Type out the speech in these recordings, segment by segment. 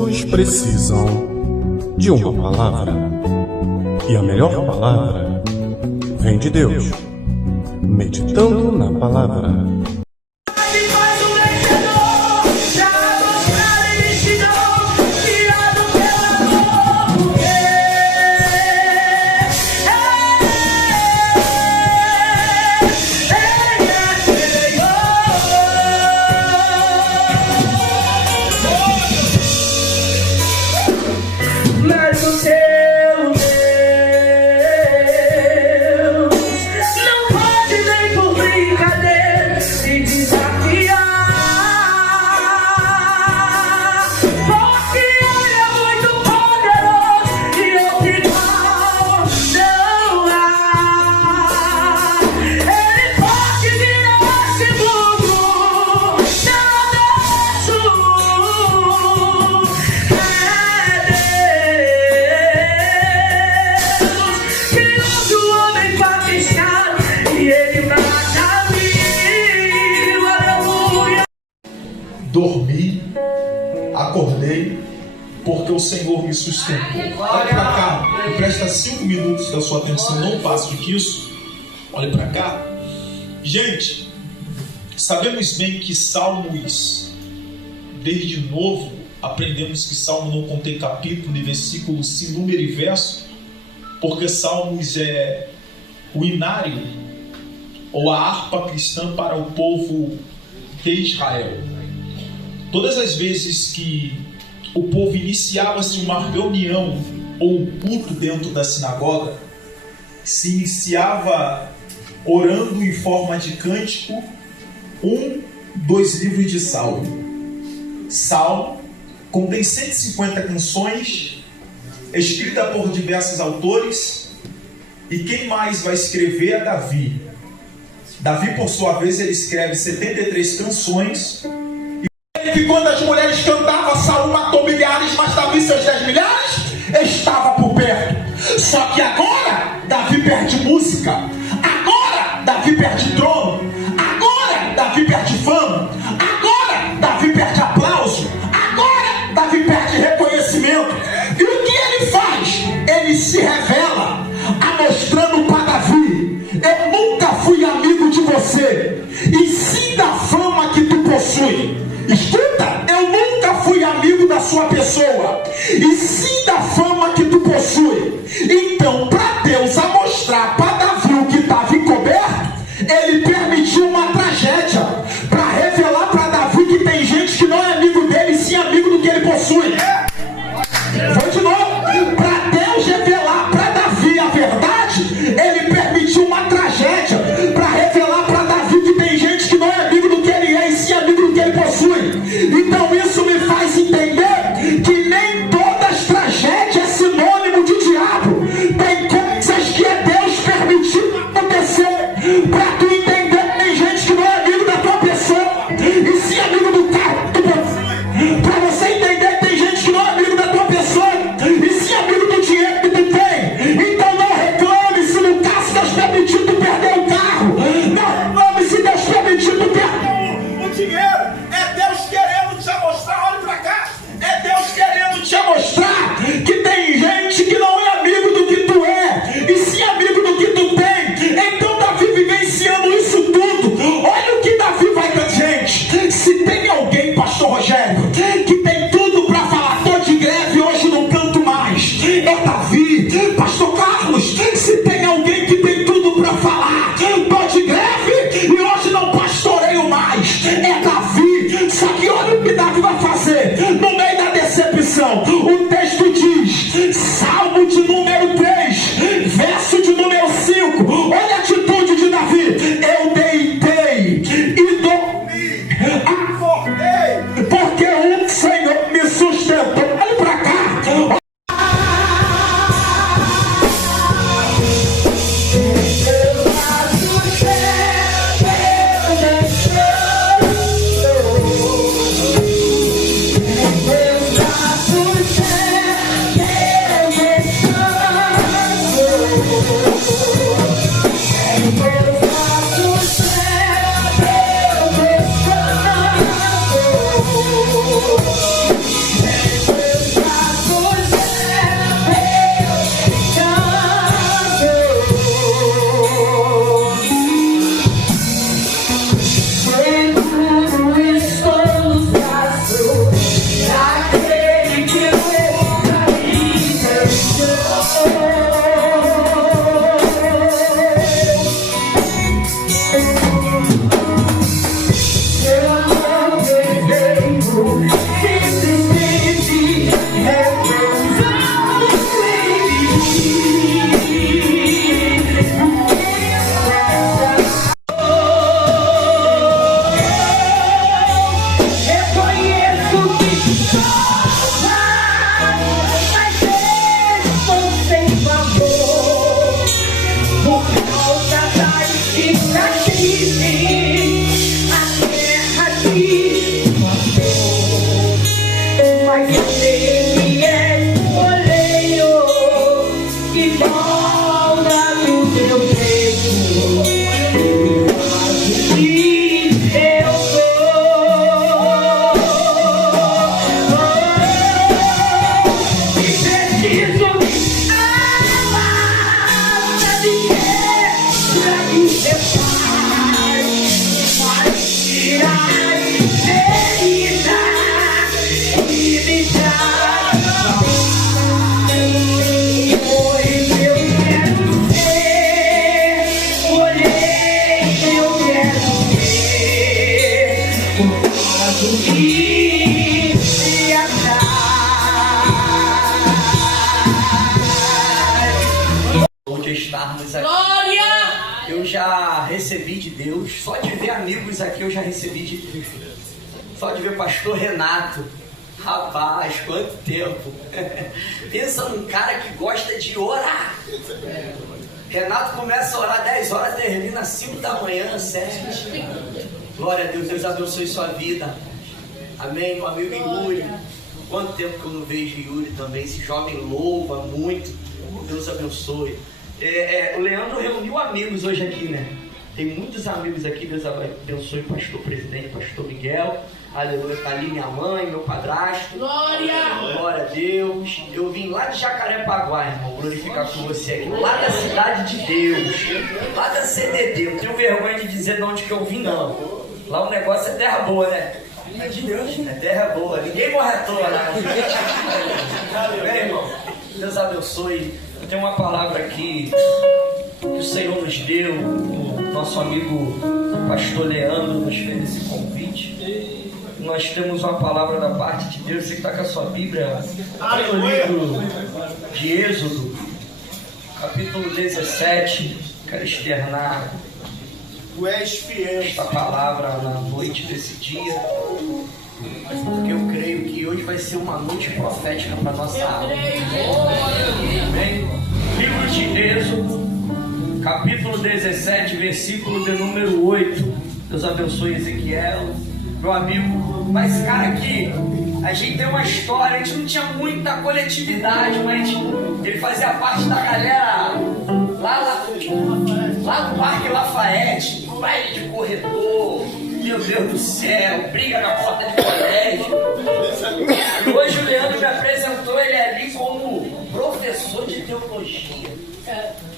Todos precisam de uma palavra. E a melhor palavra vem de Deus. Meditando na palavra. Dormi, acordei, porque o Senhor me sustentou. Olha para cá, me presta 5 minutos da sua atenção, não passo do que isso. Olha para cá. Gente, sabemos bem que Salmos, desde novo, aprendemos que Salmo não contém capítulo e versículo, sim número e verso, porque Salmos é o inário ou a harpa cristã para o povo de Israel. Todas as vezes que o povo iniciava-se uma reunião ou um culto dentro da sinagoga, se iniciava orando em forma de cântico, dos livros de Salmo. Salmo contém 150 canções, escrita por diversos autores, e quem mais vai escrever é Davi. Davi, por sua vez, ele escreve 73 canções, que quando as mulheres cantavam, Saul matou milhares, mas Davi seus 10 milhares estava por perto. Só que agora Davi perde música, agora Davi perde trono, agora Davi perde fama, agora Davi perde aplauso, agora Davi perde reconhecimento. E o que ele faz? Ele se revela, mostrando para Davi: eu nunca fui amigo de você, e sim da fama que tu possui. Escuta, eu nunca fui amigo da sua pessoa, e sim da fama que tu possui. Então, para Deus mostrar para Davi o que estava encoberto, ele permitiu uma tragédia, para revelar para Davi que tem gente que não é amigo dele, e sim amigo do que ele possui. Vou de novo. Para Deus revelar para Davi a verdade, ele permitiu uma tragédia, para revelar para Davi que tem gente que não é amigo do que ele é, e sim amigo do que ele possui. Então isso me faz entender que nem todas tragédias é sinônimo de diabo. Tem coisas que é Deus permitindo acontecer, para tu entender que tem gente que não é amigo da tua pessoa, e sim amigo do carro que tu possui. Para você entender que tem gente que não é amigo da tua pessoa, e sim amigo do dinheiro que tu tem. Então não reclame se no caso Deus permitiu tu perder o carro, não reclame se Deus permitiu tu perder o dinheiro. É Deus querendo te mostrar, olha pra cá, é Deus querendo te mostrar que tem gente que não é amigo do que tu é, e sim amigo do que tu tem. Então Davi vivenciando isso tudo, olha o que Davi vai dar. Gente, se tem alguém, pastor Rogério, que tem tudo pra falar, tô de greve, hoje não canto mais, é Davi. Pastor Carlos, se tem alguém que tem tudo pra falar, tô de greve e hoje não pastoreio mais, é Davi. Só que olha o que Davi vai fazer no meio da decepção. O texto diz, Salmo de número 3, verso de número 5, olha a atitude de Davi: eu deitei e dormi, acordei, porque o Senhor me sustentou. Olha pra cá. estarmos aqui. Glória! Eu já recebi de Deus, só de ver amigos aqui eu já recebi de Deus. Só de ver pastor Renato. Rapaz, quanto tempo. Pensa num cara que gosta de orar. Renato começa a orar 10 horas, termina 5 da manhã, 7. Glória a Deus, Deus abençoe sua vida. Amém, meu amigo Yuri. Quanto tempo que eu não vejo Yuri também. Esse jovem louva muito. Deus abençoe. O Leandro reuniu amigos hoje aqui, né? Tem muitos amigos aqui. Deus abençoe o pastor presidente, pastor Miguel. Aleluia, tá ali minha mãe, meu padrasto. Glória! Glória a Deus. Eu vim lá de Jacarepaguá, irmão, glorificar com você aqui. Lá da cidade de Deus. Lá da CDD. Eu não tenho vergonha de dizer de onde que eu vim, não. Lá o negócio é terra boa, né? É de Deus, é terra boa. Ninguém morre à toa lá. Bem, irmão, Deus abençoe. Eu tenho uma palavra aqui que o Senhor nos deu. O nosso amigo pastor Leandro nos fez esse convite. Nós temos uma palavra da parte de Deus. Você que está com a sua Bíblia, abre o livro de Êxodo, capítulo 17. Quero externar esta palavra na noite desse dia, porque eu creio que hoje vai ser uma noite profética para nossa alma. Amém? Livro de Êxodo, capítulo 17, versículo de número 8. Deus abençoe Ezequiel, meu amigo. Mas esse cara aqui, a gente tem uma história. A gente não tinha muita coletividade, mas ele fazia parte da galera lá no Parque Lafayette, baile de corredor, meu Deus do céu, briga na porta de colégio. E hoje o Leandro me apresentou ele ali como professor de teologia.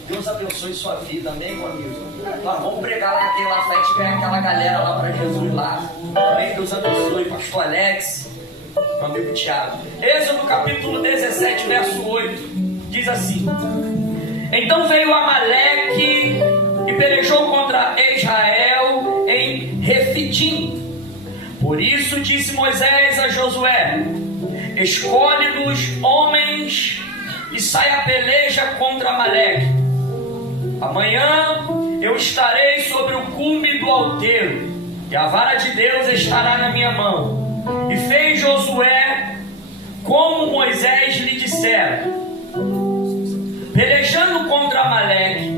Deus abençoe sua vida, amém, meu amigo? Nós vamos pregar lá naquele Lafayette e ganhar aquela galera lá para Jesus lá. Amém? Deus abençoe, pastor Alex, meu amigo Tiago. Êxodo capítulo 17, verso 8, diz assim: Então veio Amaleque e pelejou contra Israel em Refidim. Por isso disse Moisés a Josué: Escolhe-nos homens e sai a peleja contra Amaleque. Amanhã eu estarei sobre o cume do alteiro, e a vara de Deus estará na minha mão. E fez Josué como Moisés lhe dissera, pelejando contra Amaleque.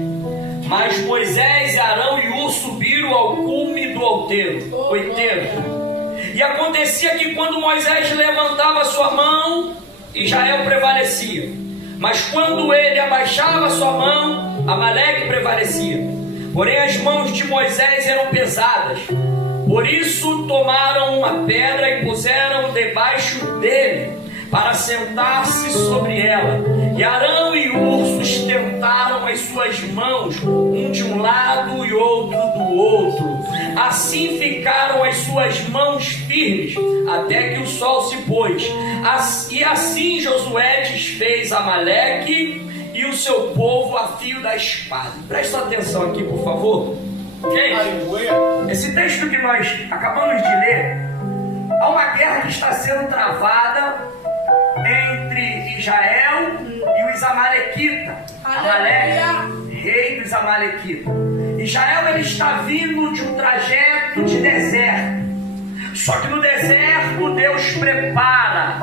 Mas Moisés e Arão e Hur subiram ao cume do alteiro. E acontecia que quando Moisés levantava sua mão, Israel prevalecia. Mas quando ele abaixava sua mão, Amaleque prevalecia. Porém as mãos de Moisés eram pesadas. Por isso tomaram uma pedra e puseram debaixo dele, para sentar-se sobre ela. E Arão e Hur sustentaram as suas mãos, um de um lado e outro do outro. Assim ficaram as suas mãos firmes, até que o sol se pôs. E assim Josué desfez Amaleque e o seu povo a fio da espada. Presta atenção aqui, por favor. Gente, esse texto que nós acabamos de ler, há uma guerra que está sendo travada entre Israel e os Amalequitas. Amaleque, rei dos Amalequitas. Israel ele está vindo de um trajeto de deserto. Só que no deserto Deus prepara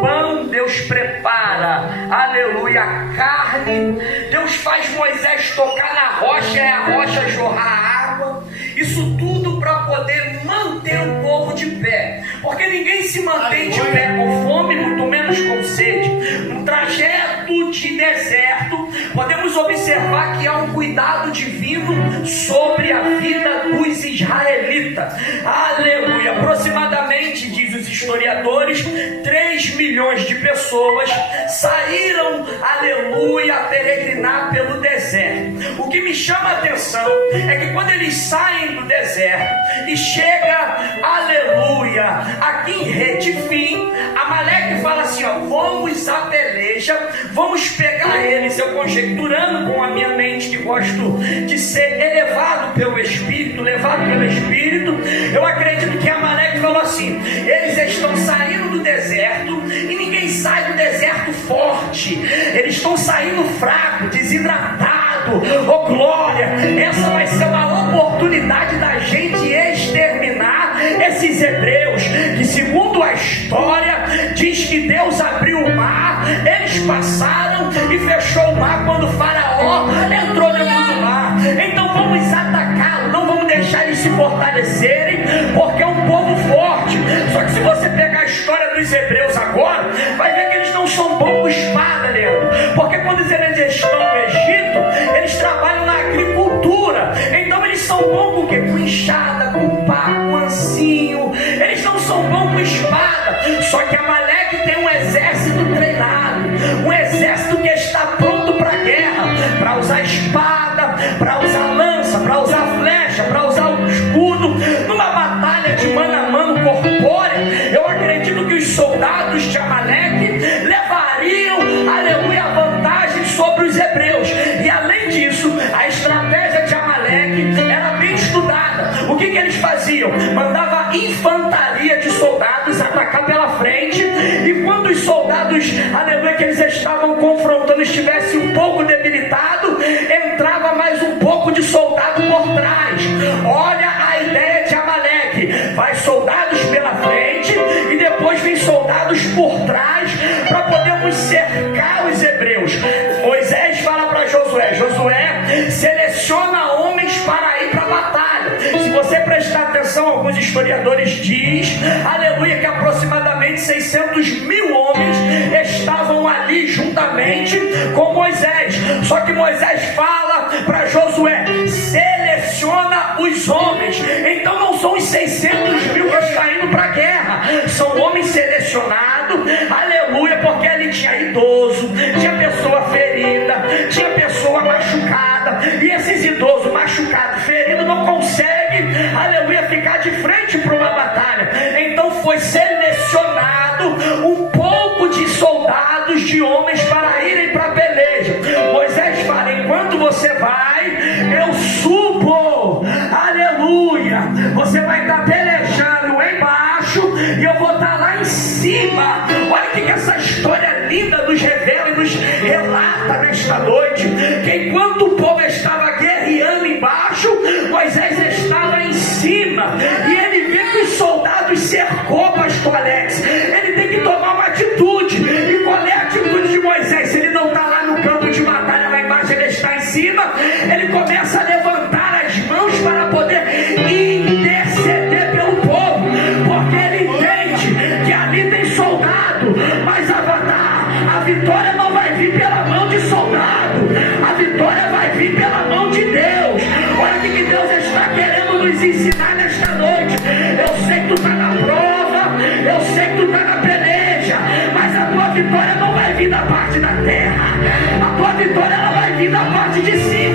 pão, Deus prepara, aleluia, carne. Deus faz Moisés tocar na rocha e a rocha jorrar água. Isso tudo para poder manter o povo de pé, porque ninguém se mantém de pé com fome, muito menos com sede. No trajeto de deserto, podemos observar que há um cuidado divino sobre a vida dos israelitas. Aleluia. Aproximadamente, diz os historiadores, 3 milhões de pessoas saíram, aleluia, a peregrinar pelo deserto. O que me chama a atenção é que quando eles saem do deserto e chega, aleluia, aqui em Retifim, Amaleque fala assim, ó, vamos à peleja, vamos pegar eles. Eu conjecturando com a minha mente, que gosto de ser elevado pelo Espírito, levado pelo Espírito, eu acredito que Amaleque falou assim, eles estão saindo do deserto e ninguém sai do deserto forte, eles estão saindo fraco, desidratado, lado. Oh glória, essa vai ser uma oportunidade da gente exterminar esses hebreus, que segundo a história diz que Deus abriu o mar, eles passaram e fechou o mar quando o faraó entrou dentro do mar. Então vamos atacá-lo, não vamos deixar eles se fortalecerem, porque é um povo forte. Só que se você pegar a história dos hebreus agora, vai ver que eles não são bons com espada, Leandro, porque quando eles estão no Egito, eles trabalham na agricultura. Então eles são bons com o quê? Com enxada, com pá, com ancinho. Eles não são bons com espada. Só que Amaleque tem um exército treinado, um exército que está pronto para a guerra, para usar espada, para usar lança, para usar flecha, para usar o escudo. Numa batalha de mano a mano corpórea, eu acredito que os soldados de Amaleque levariam, aleluia, vantagem sobre os hebreus. E além disso, a estratégia de Amaleque era bem estudada. O que eles faziam? Mandava infantaria de soldados atacar pela frente, e quando os soldados, aleluia, que eles estavam confrontando estivessem um pouco debilitados, entrava mais um pouco de soldado por trás. Olha a ideia de Amaleque: vai soldados pela frente e depois vem soldados por trás para podermos cercar os hebreus. Moisés fala para Josué: Josué, seleciona homens para ir para a batalha. Se você prestar atenção, alguns historiadores dizem, aleluia, que aproximadamente 600 mil homens estavam ali juntamente com Moisés. Só que Moisés fala para Josué: seleciona os homens. Então não são os 600 mil que estão indo para a guerra, são homens selecionados, aleluia, porque ali tinha idoso, tinha pessoa ferida, tinha pessoa machucada, e esses idosos machucados, feridos, não conseguem, aleluia, ficar de frente para uma batalha. Então foi selecionado um pouco de soldados, de homens, para irem para a peleja. Moisés fala: enquanto você vai, eu subo, aleluia, você vai estar pelejando embaixo e eu vou estar lá em cima. Olha o que essa história linda nos revela e nos relata nesta noite, que enquanto o povo estava guerreando embaixo, Moisés estava em cima, e ele vê que os soldados cercou, pastor Alex. Ele tem que tomar uma atitude. E qual é a atitude de Moisés? Se ele não está lá no campo de batalha, lá embaixo, ele está em cima, ele começa a levantar as mãos para poder interceder pelo povo, porque ele entende que ali tem soldado, mas a vitória não vai vir pela mão de soldado, a vitória vai vir pela mão de Deus. Olha o que Deus está querendo nos ensinar nesta noite. Eu sei que tu está na prova, eu sei que tu está na peleja, mas a tua vitória não vai vir da parte da terra, a tua vitória ela vai vir da parte de cima.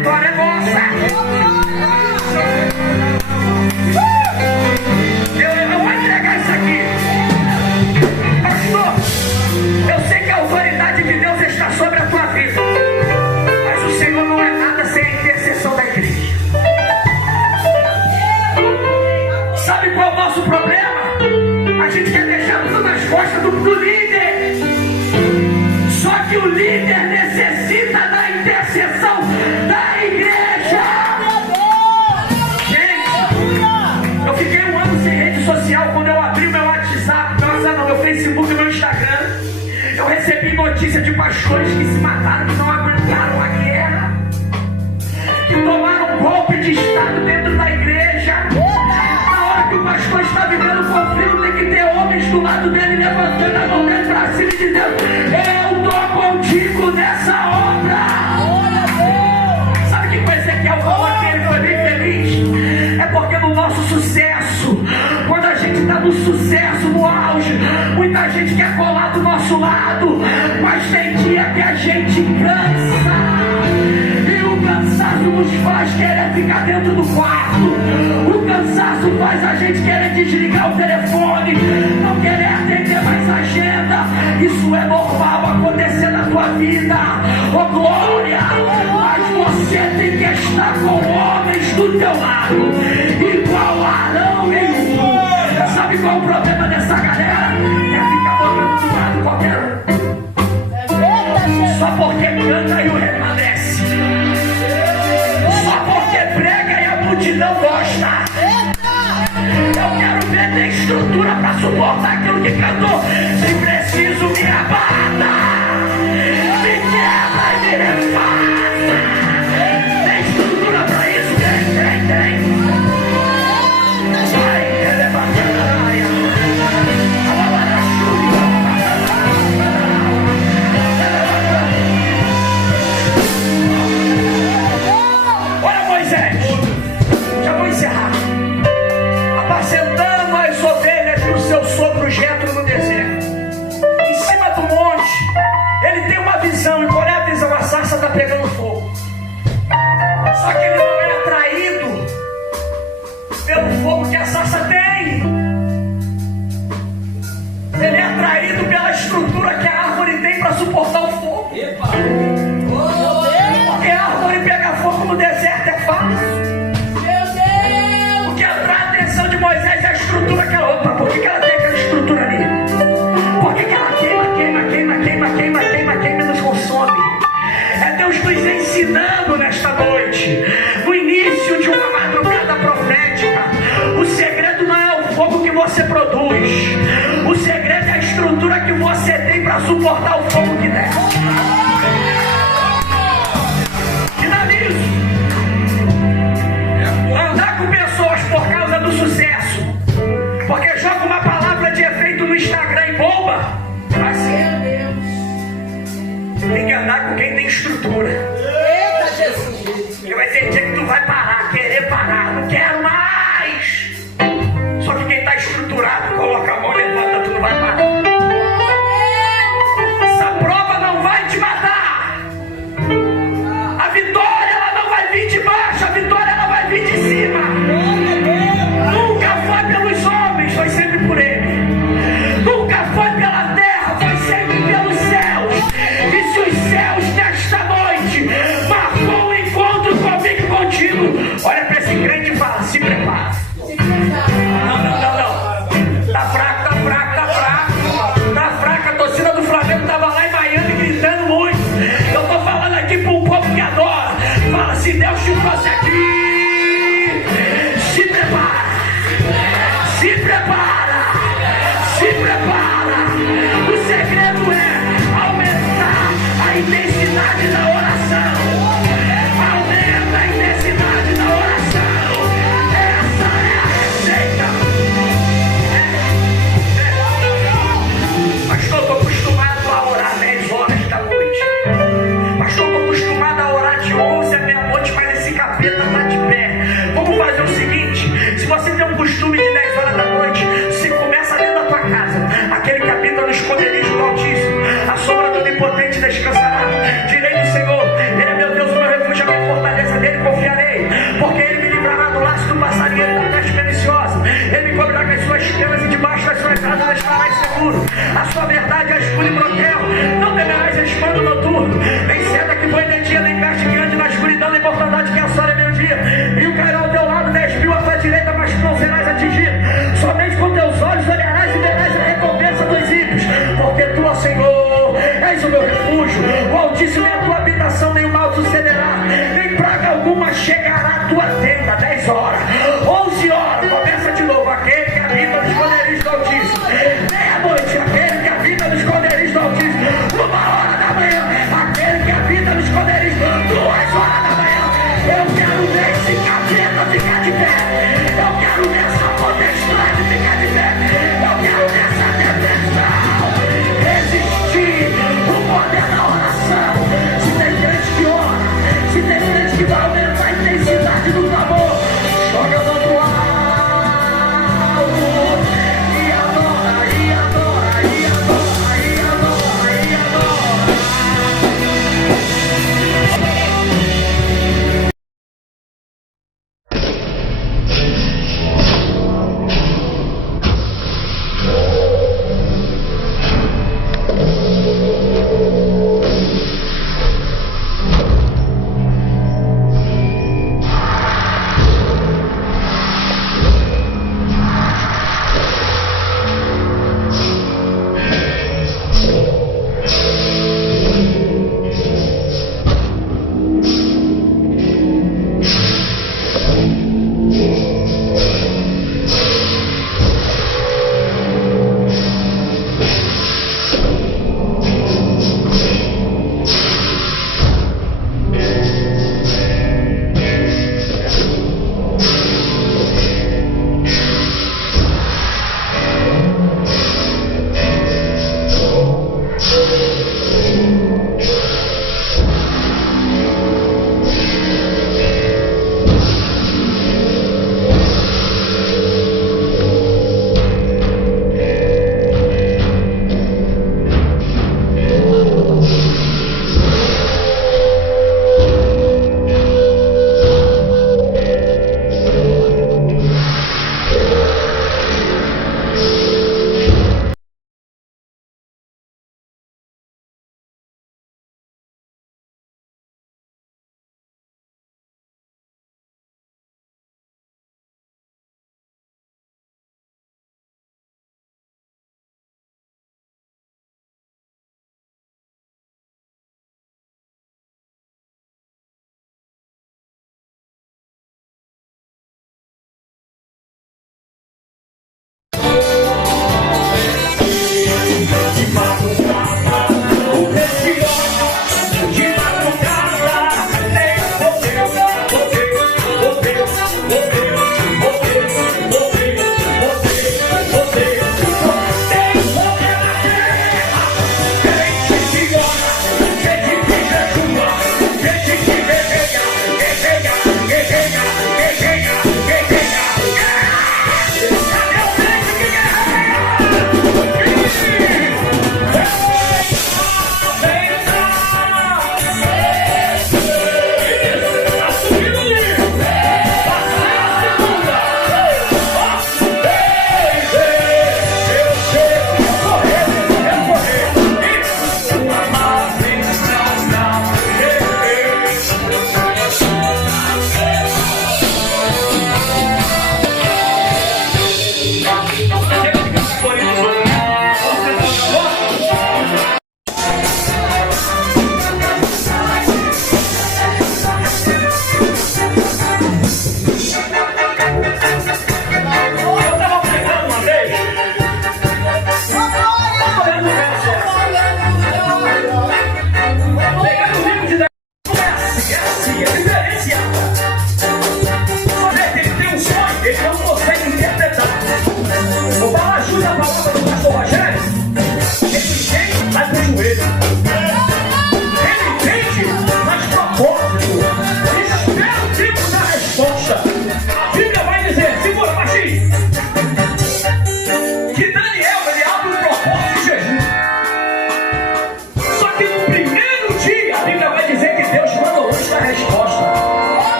vitória é nossa. Eu vou entregar isso aqui. Pastor, eu sei que a autoridade de Deus está sobre a tua vida, mas o Senhor não é nada sem a intercessão da igreja. Sabe qual é o nosso problema? A gente quer deixar tudo nas costas do líder. Só que o líder necessita da intercessão da igreja. Gente, eu fiquei um ano sem rede social. Quando eu abri meu WhatsApp, meu Facebook e meu Instagram, eu recebi notícia de pastores que se mataram, que não aguentaram a guerra, que tomaram um golpe de Estado dentro da igreja. Na hora que o pastor está vivendo um conflito, tem que ter homens do lado dele levantando a mão dele para cima e dizendo: eu estou contigo nessa obra. Sabe o que foi Ezequiel falou que ele foi bem feliz? É porque no nosso sucesso, quando a gente está no sucesso, no auge, muita gente quer colar do nosso lado, mas tem dia que a gente cansa. E o cansaço nos faz querer ficar dentro do quarto. O cansaço faz a gente querer desligar o telefone, não querer atender mais a agenda. Isso é normal acontecer na tua vida, oh glória. Mas você tem que estar com homens do teu lado, igual Arão e Hur. Sabe qual é o problema dessa galera? É ficar botando do lado qualquer um, só porque canta e o remadece, só porque prega e a multidão gosta. Eu quero ver ter estrutura para suportar aquilo que cantou. Se preciso, me abata, me quebra e me refaz. Tem estrutura para isso? Tem. Vai, elevanta a raia. Olha Moisés, já vou encerrar. Apacentando as ovelhas do seu sogro Jetro no deserto, em cima do monte, ele tem uma visão. E qual é a visão? A sarça está pegando fogo. Só que ele não é atraído pelo fogo que a sarça tem. Ele é atraído pela estrutura que a árvore tem para suportar o fogo. Porque a árvore pega fogo no deserto é fácil. O que atrai a atenção de Moisés é a estrutura que ela... Opa, por que ela tem aquela estrutura ali? Por que ela queima e nos consome? É Deus nos ensinando nesta noite, no início de uma madrugada profética. O segredo não é o fogo que você produz, o segredo é a estrutura que você tem para suportar o fogo que desce. Finalizo. Andar com pessoas por causa do sucesso, porque joga uma palavra de efeito no Instagram e bomba. Assim, tem que andar com quem tem estrutura. Eita, Jesus! Porque vai ter dia que tu vai parar, querer parar, não quero mais. Só que quem está estruturado, coloca a mão, levanta, tu não vai parar. Essa prova não vai te matar. A vitória, ela não vai vir de baixo, a vitória, ela vai vir de cima. Nunca foi pelos homens, foi sempre por ele. Nunca foi pela terra, foi sempre pelos céus. E se os céus nesta noite marcou um encontro comigo e contigo, olha para esse crente e fala: se prepara. Não. Tá fraco. Tá fraca. A torcida do Flamengo tava lá em Miami gritando muito. Eu tô falando aqui para um povo que adora. Fala: se Deus te trouxe aqui, se prepara. O segredo é aumentar a intensidade da oração. Aumenta a intensidade da oração. Essa é a receita. Pastor, estou acostumado a orar 10 horas da noite. Pastor, estou acostumado a orar de 11 à meia-noite, mas esse capeta está de pé. Vamos fazer o seguinte: se você tem um costume de 10 horas da noite, você começa dentro da tua casa. Aquele que habita no esconderijo do Altíssimo, a sombra do Onipotente descansará. Direi do Senhor: Ele é meu Deus, o meu refúgio, a minha fortaleza. casa não estarás seguro. A sua verdade é escuro e broquel. Não temerás espanto noturno. Nem seta que foi de dia, nem peste que ande na escuridão, nem mortandade que assola meio-dia. E o cairá ao teu lado, 10.000 à tua direita, mas tu não serás atingido. Somente com teus olhos olharás e verás a recompensa dos ímpios. Porque tu, ó Senhor, és o meu refúgio. O Altíssimo é a tua habitação, nem o mal sucederá. Nem praga alguma chegará à tua tenda. 10 horas, 11 horas, começa de novo. Aquele que habita nos esconderijos do Altíssimo. Meia-noite, aquele que habita nos esconderijos do Altíssimo. 1h da manhã, aquele que habita nos esconderijos. 2h da manhã. Eu quero ver esse capeta ficar de pé. Eu quero ver essa potestade ficar de pé. Eu quero ver essa tempestade resistir o poder da oração. Se tem crente que ora, se tem crente que vai aumentar a intensidade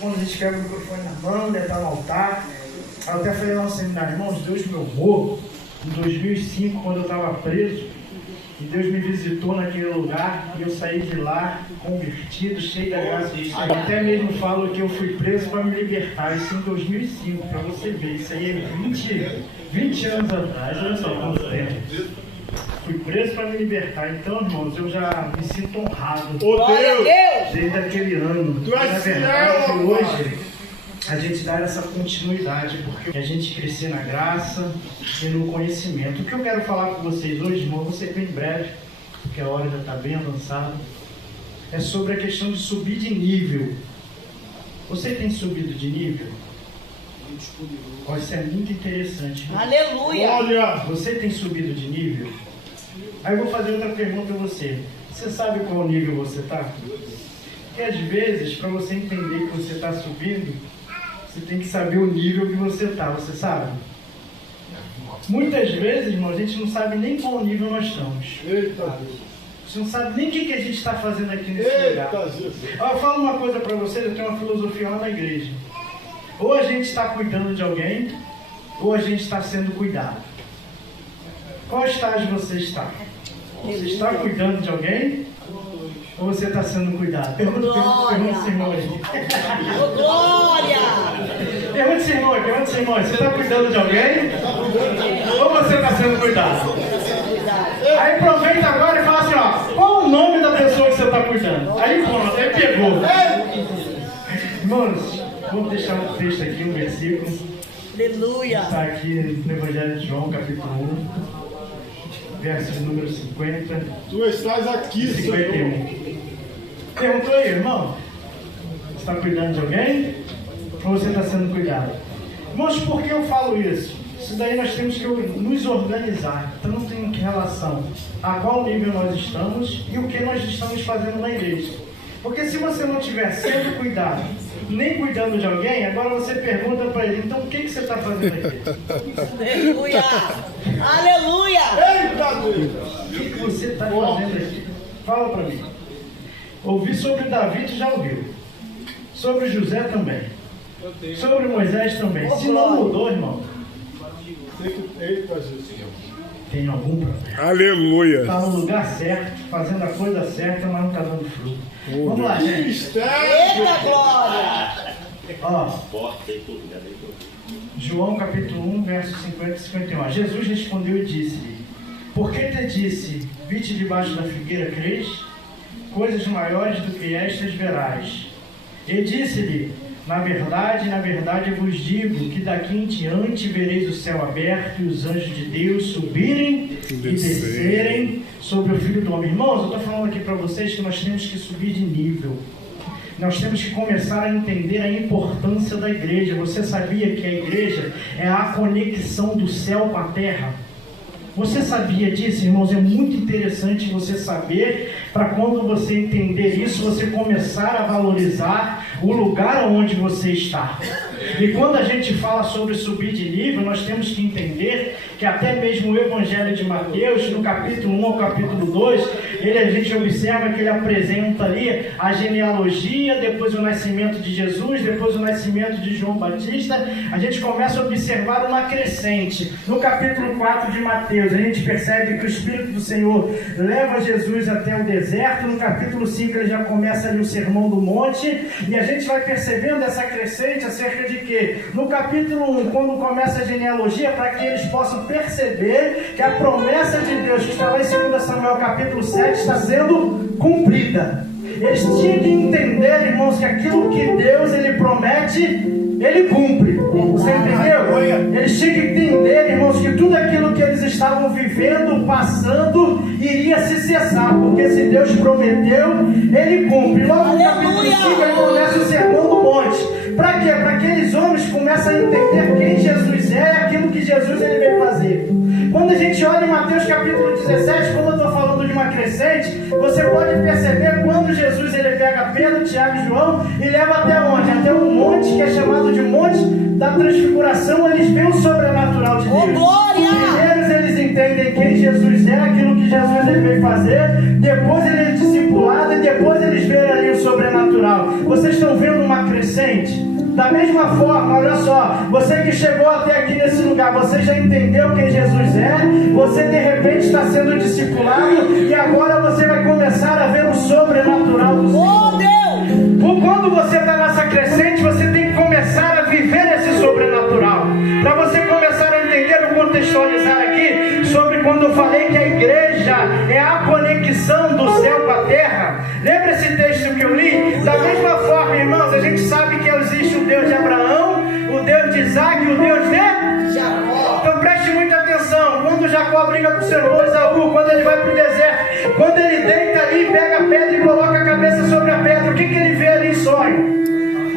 Quando a gente pega o microfone na mão, deve estar no altar. Eu até falei lá no seminário, irmãos, Deus me honrou em 2005, quando eu estava preso. E Deus me visitou naquele lugar e eu saí de lá convertido, cheio da graça de Deus. Até mesmo falo que eu fui preso para me libertar. Isso em 2005, para você ver. Isso aí é 20 anos atrás, olha só quanto tempo. Fui preso para me libertar. Então, irmãos, eu já me sinto honrado. Glória a Deus! Desde aquele ano. Tu és na verdade, hoje a gente dá essa continuidade, porque a gente crescer na graça e no conhecimento. O que eu quero falar com vocês hoje, irmão, vou ser bem breve, porque a hora já está bem avançada, é sobre a questão de subir de nível. Você tem subido de nível? Isso é muito interessante. Aleluia! Olha! Você tem subido de nível? Aí eu vou fazer outra pergunta a você. Você sabe qual nível você está? Porque às vezes, para você entender que você está subindo, você tem que saber o nível que você está. Você sabe? Muitas vezes, irmão, a gente não sabe nem qual nível nós estamos. Eita! Você não sabe nem o que a gente está fazendo aqui nesse lugar. Eita, Jesus! Eu falo uma coisa para vocês, eu tenho uma filosofia lá na igreja. Ou a gente está cuidando de alguém, ou a gente está sendo cuidado. Qual estágio você está? Você está cuidando de alguém? Ou você está sendo cuidado? Pergunta esse irmão aí. Glória! Pergunta esse irmão aí. Você está cuidando de alguém? Ou você está sendo cuidado? Aí aproveita agora e fala assim, ó. Qual o nome da pessoa que você está cuidando? Aí pronto, aí pegou. Irmãos, vou deixar um texto aqui, um versículo. Aleluia! Está aqui no Evangelho de João, capítulo 1, verso de número 50. Tu estás aqui, e Senhor! 51. Perguntou aí, irmão? Você está cuidando de alguém? Ou você está sendo cuidado? Irmãos, por que eu falo isso? Isso daí nós temos que nos organizar, tanto em relação a qual nível nós estamos e o que nós estamos fazendo na igreja. Porque se você não estiver sendo cuidado, nem cuidando de alguém, agora você pergunta para ele, então o que você está fazendo aqui? Aleluia! Aleluia! Eita, Deus! O que você está fazendo aqui? Fala para mim. Ouvi sobre Davi, tu já ouviu. Sobre José também. Sobre Moisés também. Se não mudou, irmão, Eita, Jesus! tem algum problema. Aleluia. Está no lugar certo, fazendo a coisa certa, mas não está dando fruto. Vamos lá, gente. Mistério! Eita glória! Ó, João capítulo 1, versos 50 e 51. Jesus respondeu e disse-lhe: Por que te disse, vite debaixo da figueira, crês? Coisas maiores do que estas verás. E disse-lhe: na verdade, eu vos digo que daqui em diante vereis o céu aberto e os anjos de Deus subirem e descerem sobre o Filho do Homem. Irmãos, eu estou falando aqui para vocês que nós temos que subir de nível. Nós temos que começar a entender a importância da igreja. Você sabia que a igreja é a conexão do céu com a terra? Você sabia disso, irmãos? É muito interessante você saber, para quando você entender isso, você começar a valorizar o lugar onde você está. E quando a gente fala sobre subir de nível, nós temos que entender que até mesmo o Evangelho de Mateus, no capítulo 1 ao capítulo 2, a gente observa que ele apresenta ali a genealogia, depois o nascimento de Jesus, depois o nascimento de João Batista. A gente começa a observar uma crescente. No capítulo 4 de Mateus, a gente percebe que o Espírito do Senhor leva Jesus até o deserto. No capítulo 5 ele já começa ali o Sermão do Monte, e a gente vai percebendo essa crescente acerca de quê? No capítulo 1, quando começa a genealogia, para que eles possam perceber que a promessa de Deus que está lá em 2 Samuel capítulo 7 está sendo cumprida. Eles tinham que entender, irmãos, que aquilo que Deus ele promete, ele cumpre. Você entendeu? Eles tinham que entender, irmãos, que tudo aquilo que eles estavam vivendo, passando, iria se cessar, porque se Deus prometeu, ele cumpre. Logo no capítulo 5 ele começa o Sermão do Monte. Para quê? Para que aqueles homens comecem a entender quem Jesus é e aquilo que Jesus ele veio fazer. Quando a gente olha em Mateus capítulo 17, quando eu estou falando de uma crescente, você pode perceber quando Jesus ele pega Pedro, Tiago e João e leva até onde? Até um monte que é chamado de Monte da Transfiguração. Eles veem o sobrenatural de Deus. Primeiro eles entendem quem Jesus é, aquilo que Jesus ele veio fazer, depois ele é discipulado e depois eles veem ali o sobrenatural sobrenatural. Vocês estão vendo uma crescente? Da mesma forma, olha só, você que chegou até aqui nesse lugar, você já entendeu quem Jesus é, você de repente está sendo discipulado e agora você vai começar a ver o sobrenatural do Senhor. Oh, Deus! Quando você está nessa crescente, você tem que começar a viver esse sobrenatural. Para você começar a entender, eu contextualizar aqui sobre quando eu falei que a igreja é a conexão do céu com a terra. Lembra esse texto que eu li? Da mesma forma, irmãos, a gente sabe que existe o Deus de Abraão, o Deus de Isaac e o Deus de Jacó. Então preste muita atenção. Quando Jacó briga com seu irmão Esaú, quando ele vai para o deserto, quando ele deita ali, pega a pedra e coloca a cabeça sobre a pedra, o que ele vê ali em sonho?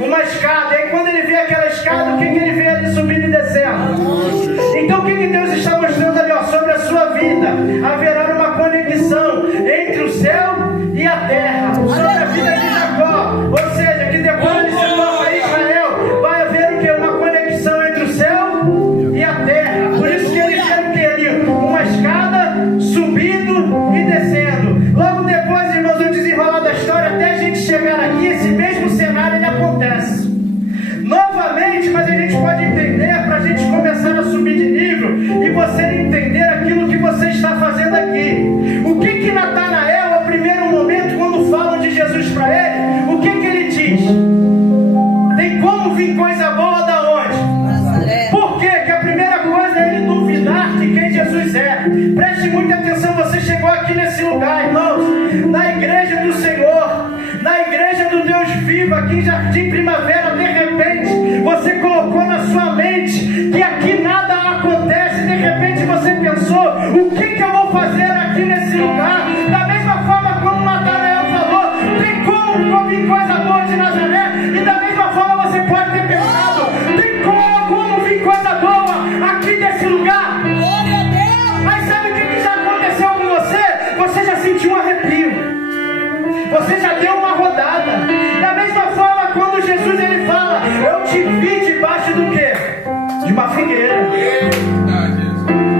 Uma escada. E aí quando ele vê aquela escada, o que ele vê ali subindo e descendo? Então o que Deus está mostrando ali, ó, sobre a sua vida? Haverá uma conexão entre o céu e a terra, sobre a vida de Jacó. Ou seja, que depois ele se torna a Israel, vai haver o que? Uma conexão entre o céu e a terra. Por isso que ele vê o que ali? Uma escada subindo e descendo. Logo depois, irmãos, eu desenrolar da história até a gente chegar aqui, esse mesmo cenário ele acontece novamente, mas a gente pode entender para a gente começar a subir de nível e você entender aquilo que você está fazendo aqui. O que Natanael, ao primeiro momento, quando falam de Jesus para ele, o que ele diz? Tem como vir coisa boa da onde? Por quê? Que a primeira coisa é ele duvidar de quem Jesus é. Preste muita atenção, você chegou aqui nesse lugar, irmãos, na igreja do Senhor, na igreja do Deus vivo, aqui em Jardim Primavera. De repente, você colocou na sua mente que aqui nada acontece. De repente você pensou, o que eu vou fazer aqui nesse lugar? Da mesma forma como Natanael falou, tem como vir coisa boa de Nazaré? E da mesma forma você pode ter pensado, tem como vir coisa boa aqui nesse lugar? Glória a Deus! Mas sabe o que já aconteceu com você? Você já sentiu um arrepio, você já deu uma rodada. Da mesma forma, quando Jesus ele fala, eu te vi debaixo do quê? De uma figueira.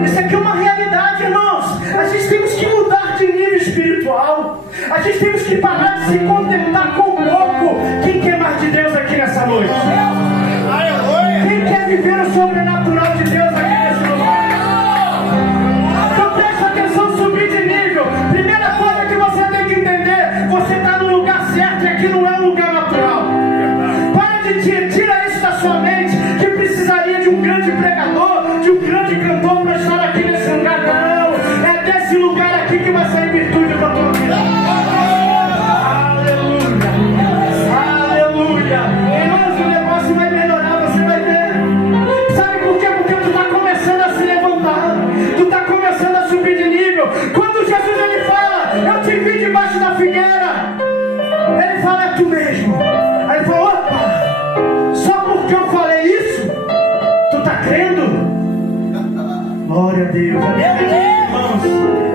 Isso aqui é uma realidade, irmãos. A gente temos que mudar de nível espiritual. A gente temos que parar de se contentar com pouco. Quem quer mais de Deus aqui nessa noite? Quem quer viver o sobrenatural de Deus aqui nesse lugar? Então presta atenção, subir de nível. Primeira coisa que você tem que entender, você está no lugar certo e aqui não é um lugar natural. Para de tira isso da sua mente, que precisaria de um grande pregador, de um grande cantor para estar aqui nesse lugar. Não, é desse lugar aqui que vai sair virtude da tua vida. Aleluia, aleluia. Irmãos, o negócio vai melhorar, você vai ver. Sabe por quê? Porque tu está começando a se levantar, tu está começando a subir de nível. Quando Jesus ele fala, eu te vi debaixo da figueira, ele fala, é tu mesmo. Aí ele fala, opa, só porque eu falei isso, tu está crendo? Glória a Deus. Irmãos,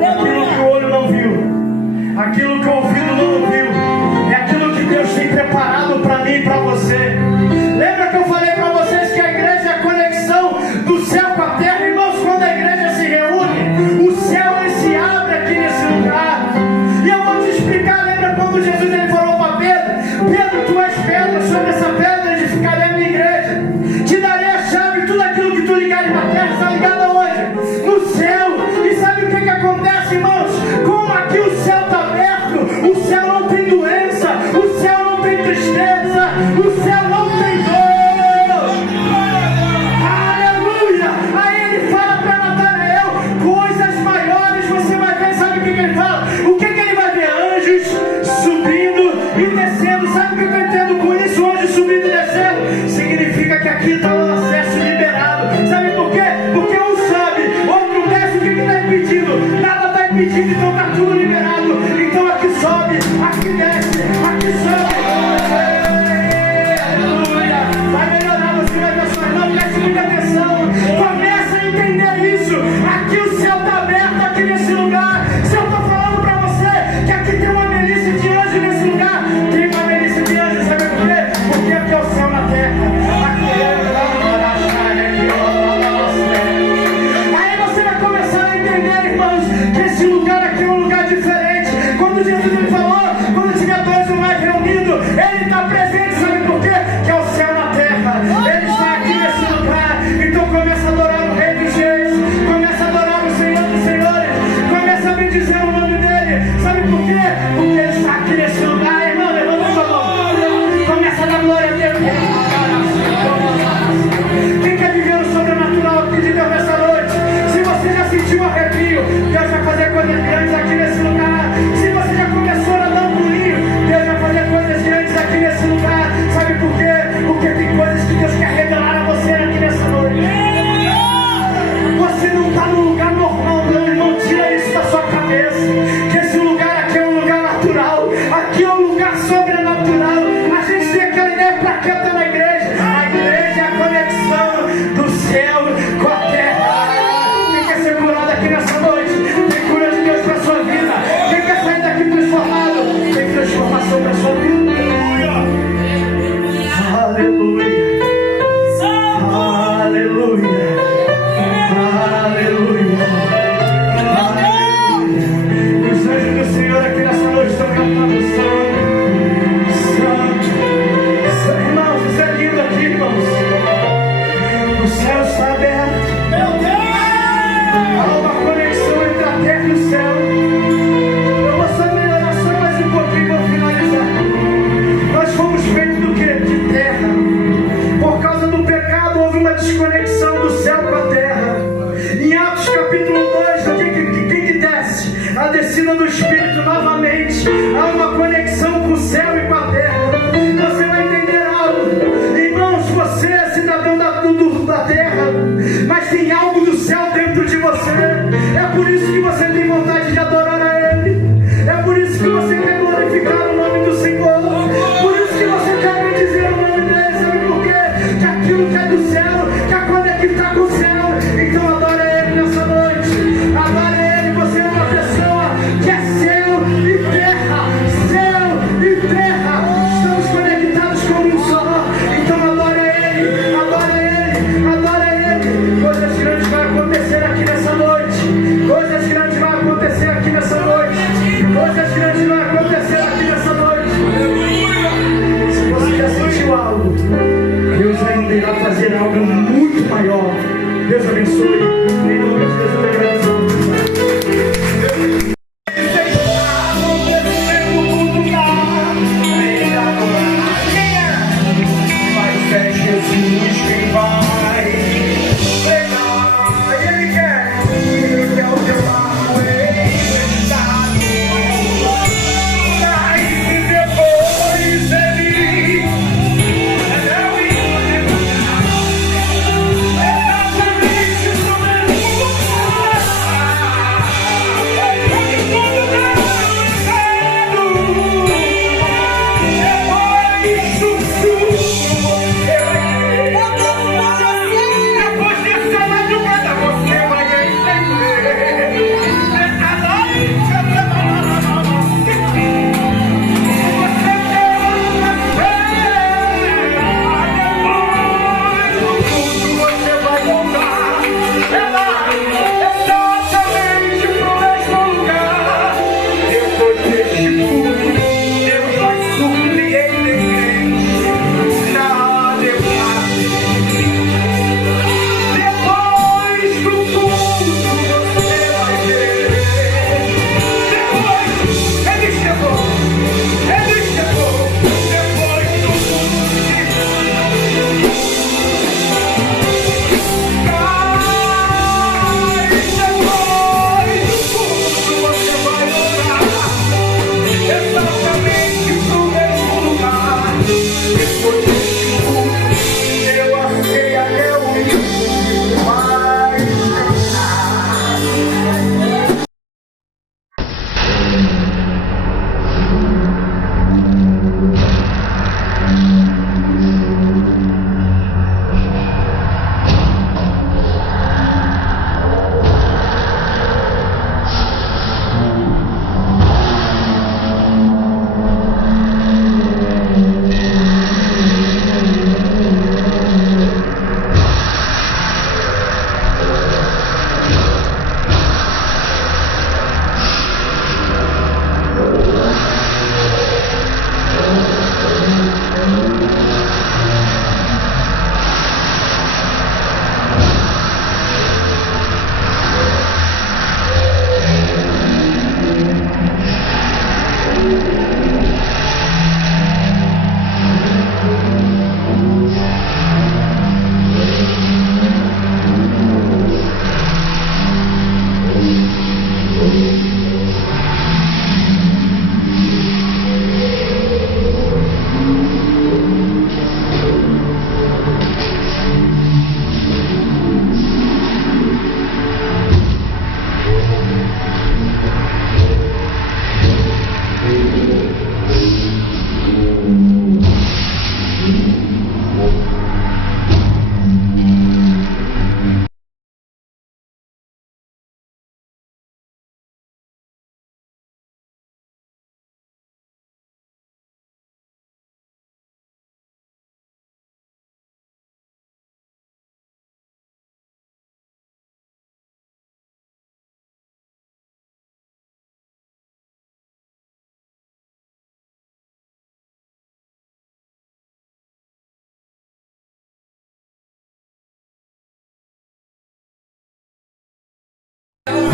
aquilo que o olho não viu, aquilo que o ouvido não ouviu, é aquilo que Deus tem preparado para mim e para você. Lembra que eu falei para vocês que a igreja é a conexão do céu com a terra? Irmãos, quando a igreja se reúne, o céu ele se abre aqui nesse lugar. E eu vou te explicar. Lembra quando Jesus ele falou para Pedro, Pedro, tu és pedra, sobre essa pedra edificarei a minha igreja, te darei a chave, tudo aquilo que tu ligares na terra está ligado aonde? No céu.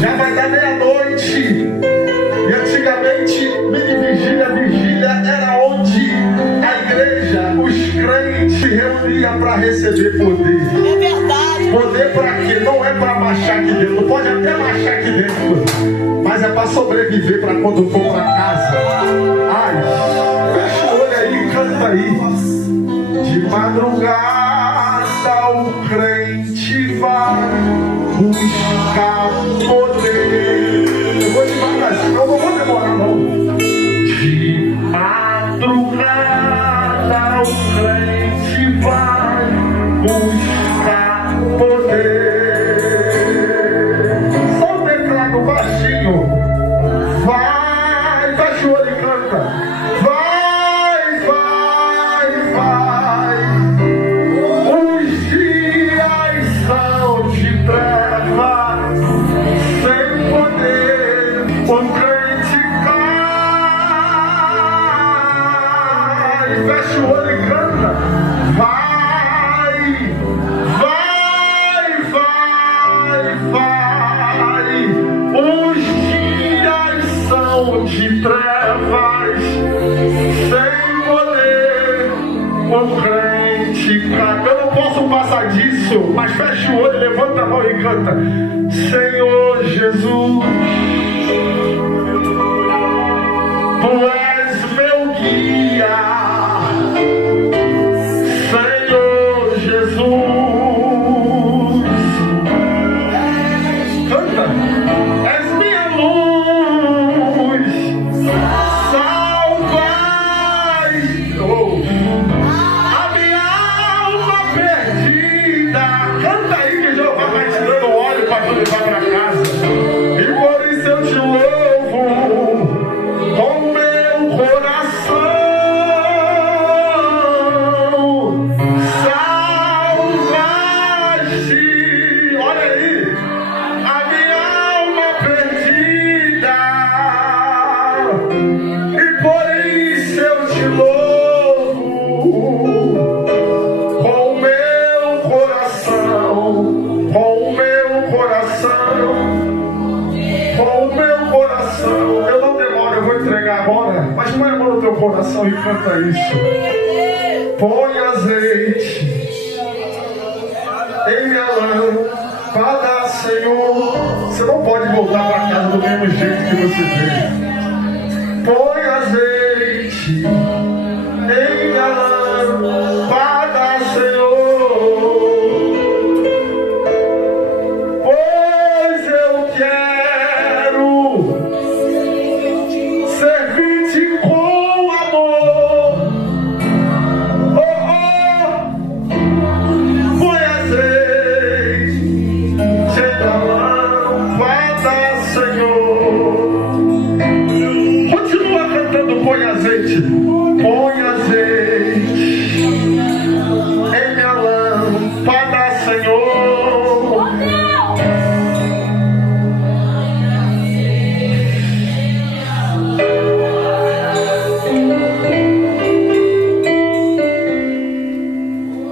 Já vai dar meia-noite. E antigamente, vigília era onde a igreja, os crentes se reuniam para receber poder. É verdade. Poder para quê? Não é para marchar aqui dentro. Pode até marchar aqui dentro, mas é para sobreviver para quando for para casa. Ai, fecha o olho aí, canta aí. De madrugada o crente vai buscar poder. Eu vou devagarzinho, eu não vou demorar não. De madrugada o crente vai buscar poder. Só o teclado baixinho. Vai, fecha o olho e canta. Vai, vai, vai. Os dias são de trevas, sem poder, o crente cai. Fecha o olho e canta. Vai, vai, vai, vai. Os dias são de trevas, sem poder, o crente cai. Eu não posso passar disso, mas fecha o olho, levanta a mão e canta. Senhor Jesus, Tu és meu guia. Senhor Jesus, canta. És minha luz, salvai a minha alma perdida. Canta aí que Jeová vai te dando óleo para tu levar para casa. E por isso eu te louvo com meu coração. Salvaste, olha aí, a minha alma perdida. E por isso eu te louvo com meu coração, com o meu coração, com o meu coração. Eu não demoro, eu vou entregar agora, mas põe a mão no teu coração e canta isso. Põe azeite em minha lâmpada, Senhor. Você não pode voltar para casa do mesmo jeito que você veio. Põe azeite em minha lâmpada, Senhor. Pois eu quero servir-te com amor. Põe azeite em minha lâmpada, Senhor. Continua cantando, põe azeite. Põe azeite em minha lâmpada, Senhor.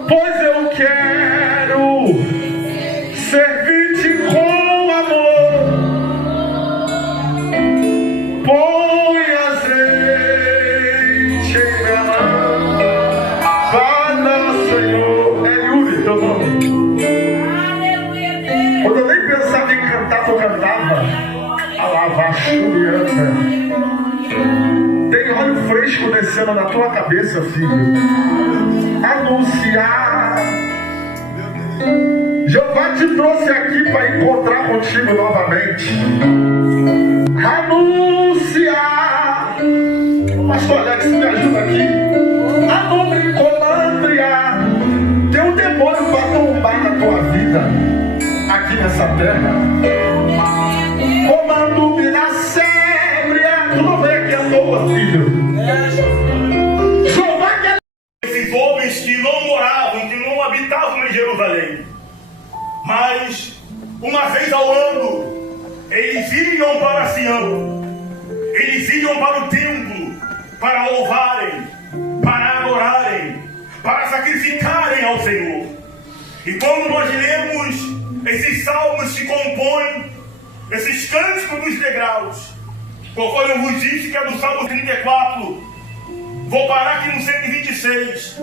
Pois eu quero servir-te com amor. Põe azeite em minha lâmpada, Senhor. É Yuri teu nome. Quando eu nem pensava em cantar, tu cantava. Alavaxuriana. Tem óleo fresco descendo na tua cabeça, filho. Anunciar. Jeová te trouxe aqui para encontrar contigo novamente. Anunciar. Pastor Alex, me ajuda aqui. A nome comandria. Tem um demônio para tombar na tua vida aqui nessa terra. Comando-me na sébria. Tu não vem aqui à toa, filho. Jeová quer. Esses homens que não moravam, que não habitavam em Jerusalém, mas uma vez ao ano eles iam para Sião, eles iam para o templo para louvarem, para adorarem, para sacrificarem ao Senhor. E quando nós lemos esses salmos que compõem esses cânticos dos degraus, conforme eu vos disse que é do Salmo 34, vou parar aqui no 126,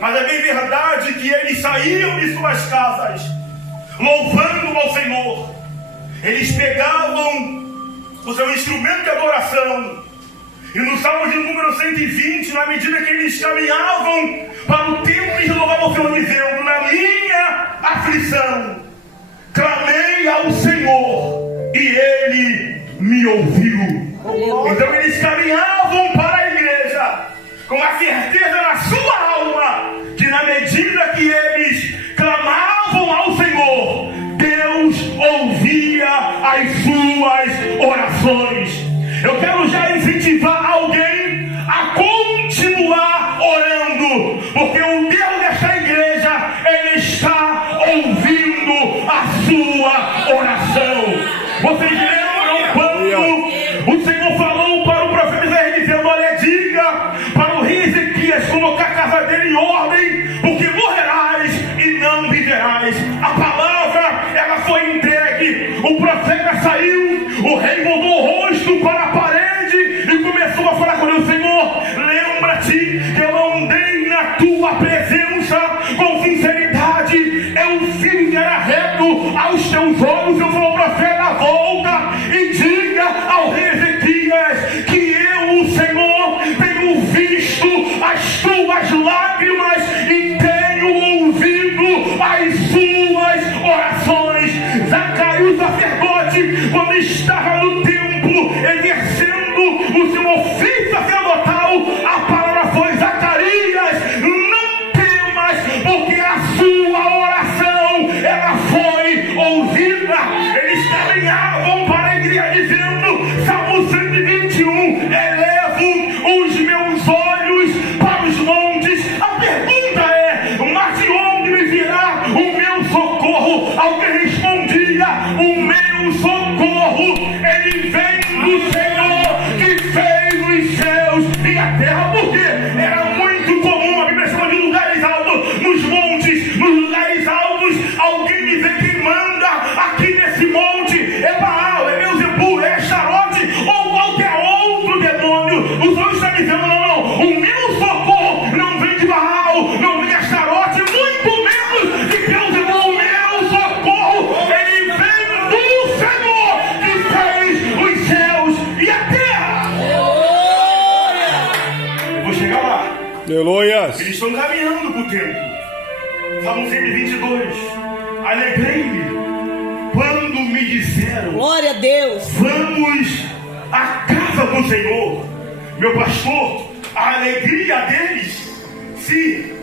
mas é bem verdade que eles saíam de suas casas, louvando ao Senhor. Eles pegavam o seu instrumento de adoração, e no Salmo de número 120, na medida que eles caminhavam para o templo, eles louvavam ao Senhor, dizendo: na minha aflição, clamei ao Senhor, e Ele me ouviu. Então eles caminhavam para a igreja, com a certeza na sua alma, que na medida que eles clamavam ao Senhor, Deus ouvia as suas orações. Eu quero já incentivar alguém a continuar orando, porque o Deus desta igreja, Ele está ouvindo a sua oração. Vocês lembram quando o Senhor falou para o profeta Isaías, dizendo: olha, diga para o rei Ezequias colocar a casa dele em ordem, porque morrerás e não viverás. A palavra, ela foi entregue, o profeta saiu, o rei voltou o rosto para a parede e começou a falar com Deus: Senhor, lembra-te que eu andei na tua presença com sinceridade, eu fiz que era reto aos teus olhos. Eu falo: profeta, volta e diga ao rei Ezequias que eu, o Senhor, tenho visto as tuas lágrimas e tenho ouvido as suas orações. Zacarias, sacerdote, quando estava no templo exercendo o seu ofício sacerdotal, a palavra foi: Zacarias, não temas, porque a sua oração, ela foi ouvida. Eles caminhavam para a igreja dizendo, Salmo 121, elevo os meus olhos para os montes. A pergunta é: mas de onde me virá o meu socorro? Alguém respondia: o meu socorro, ele vem do Senhor que fez os céus e a terra. Porque era muito comum, a Bíblia chama de lugares altos, nos montes, nos lugares altos, alguém dizer: quem manda aqui nesse monte é Baal, é Beelzebub, é Astarote ou qualquer outro demônio. O Senhor está dizendo: não, o meu socorro não vem de Baal, não vem de Astarote, muito menos de Beelzebub. O meu socorro, ele vem do Senhor que fez os céus e a terra. Eu vou chegar lá. Aleluias. Eles estão caminhando para o templo. Salmo 122. Alegrei-me quando me disseram: Glória a Deus. vamos à casa do Senhor. Meu pastor, a alegria deles se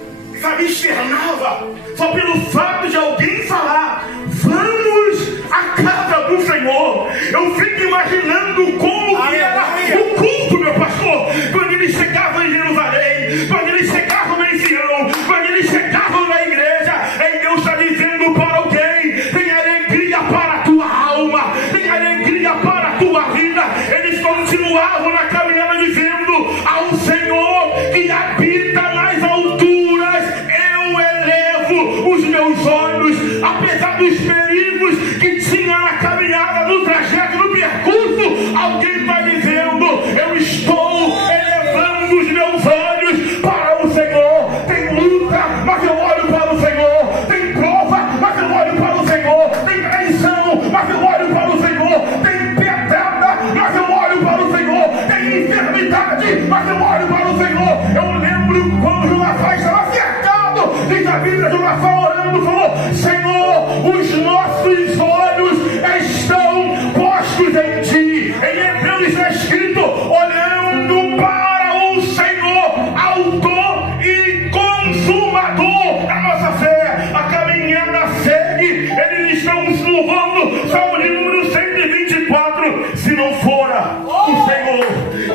externava só pelo fato de alguém falar: vamos à casa do Senhor. Eu fico imaginando como que era o culto, meu pastor, quando eles chegavam em Jerusalém, quando eles chegavam em Sião, quando eles chegavam na igreja. E Deus está dizendo para alguém: tem alegria para a tua alma, tem alegria para a tua vida. Eles continuavam na caminhada dizendo ao Senhor que habita nas alturas: eu elevo os meus olhos. Apesar dos perigos que tinha na caminhada, no trajeto, no percurso, alguém vai dizendo: eu estou elevando os meus olhos para o Senhor. Tem luta, mas eu olho para o Senhor. Tem prova, mas eu olho para o Senhor. Tem traição, mas eu olho para o Senhor. Tem pedrada, mas eu olho para o Senhor. Tem enfermidade, mas eu olho para o Senhor. Eu lembro quando Jonafá estava cercado, diz a Bíblia, Jonafá orando, falou: Senhor, os nossos olhos estão postos em ti. Em Hebreus está escrito: olhando para o Senhor, autor e consumador da nossa fé. A caminhada segue, eles estão se louvando. Salmo de número 124. Se não fora o Senhor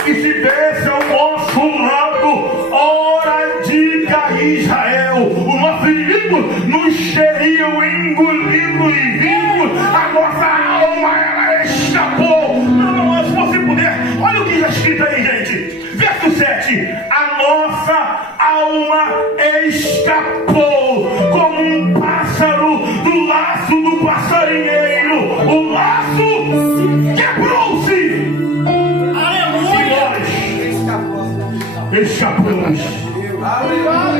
que se desse ao nosso lado, ora diga Israel, o nosso inimigo nos teria engolido e vindo, a nossa alma ela escapou. Não, se você puder, olha o que está escrito aí, gente. Verso 7: a nossa alma escapou como um pássaro do laço do passarinheiro. O laço escapamos. Obrigado.